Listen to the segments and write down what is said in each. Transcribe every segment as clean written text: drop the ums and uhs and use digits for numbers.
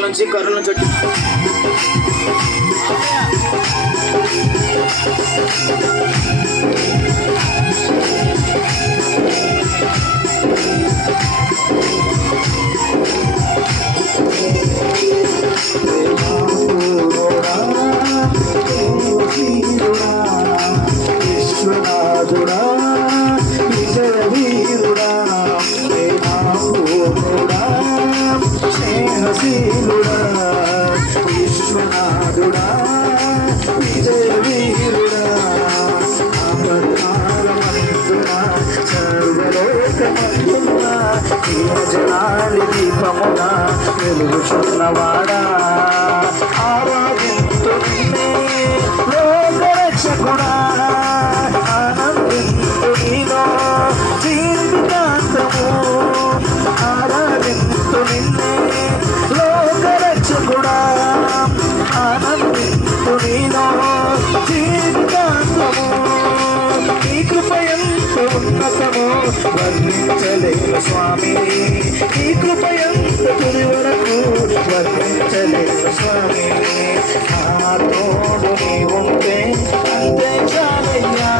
మోకాల నుంచి కరుణ చుట్టూ విశ్వనాథుడా విజయ వీరుడా ప్రేమాపూర్ణుడా స్నేహశీలుడా విశ్వనాథుడా విజయ వీరుడా అపకాలమందునా సర్వలోకమందునా జనాలి దీపమునా వెలుగుచున్నవాడా ఆరాధింతు నిన్నే లోకరక్షకుడా ఆనందింతు నీలో జీవితాంతము ఆరాధింతు నిన్నే లోకరక్షకుడా ఆనందింతు నీలో జీవితాంతము నీ కృప ఎంత ఉన్నతమో వర్ణించలేను స్వామి నీ కృప ఎంత తుది వరకు వర్ణించలేను స్వామి నా తోడు నీ ఉంటే అంతే చాలయ్యా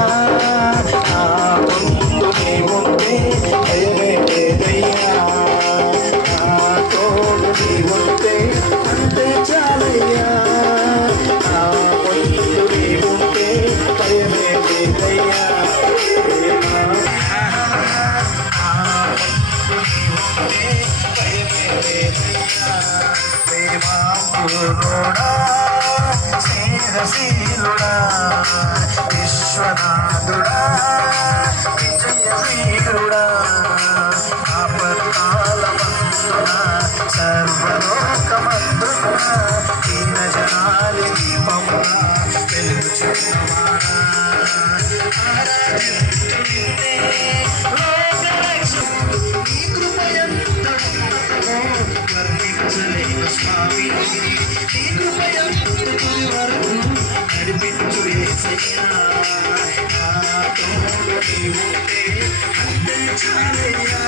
నా ముందు నీ ఉంటే భయమే లేదయ్యా నా తోడు నీ ఉంటే అంతే చాలయ్యా నా ముందు నీ ఉంటే భయమే లేదయ్యా ప్రేమాపూర్ణుడా స్నేహశీలుడా విశ్వనాథుడా విజయ వీరుడా ఆపత్కాలమందున సర్వలోకమందున దీన జనాలి దీపమున వెలుగుచున్నవాడా ఆరాధింతు నిన్నే నీ కృప వర్ణించలేను స్వామి నీ కృప తుది వరకు నడిపించు యేసయ్యా నా తోడు నీ ఉంటే అంతే చాలయ్యా